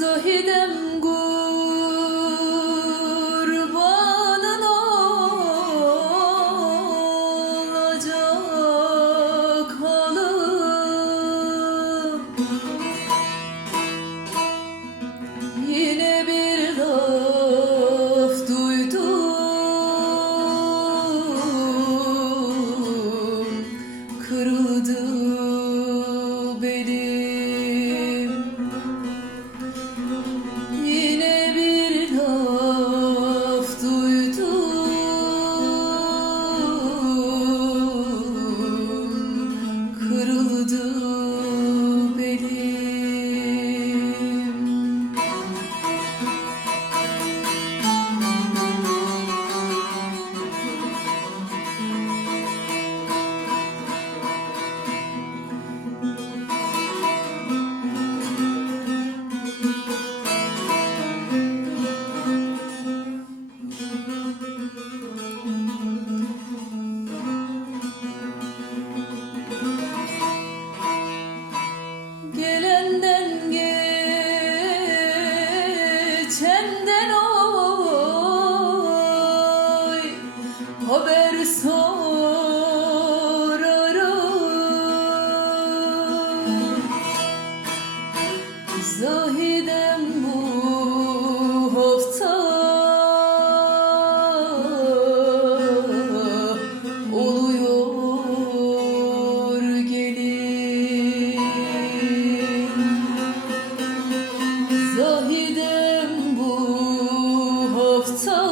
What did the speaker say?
Zahidem do benden oy. Haber sorarım. Zahidem bu so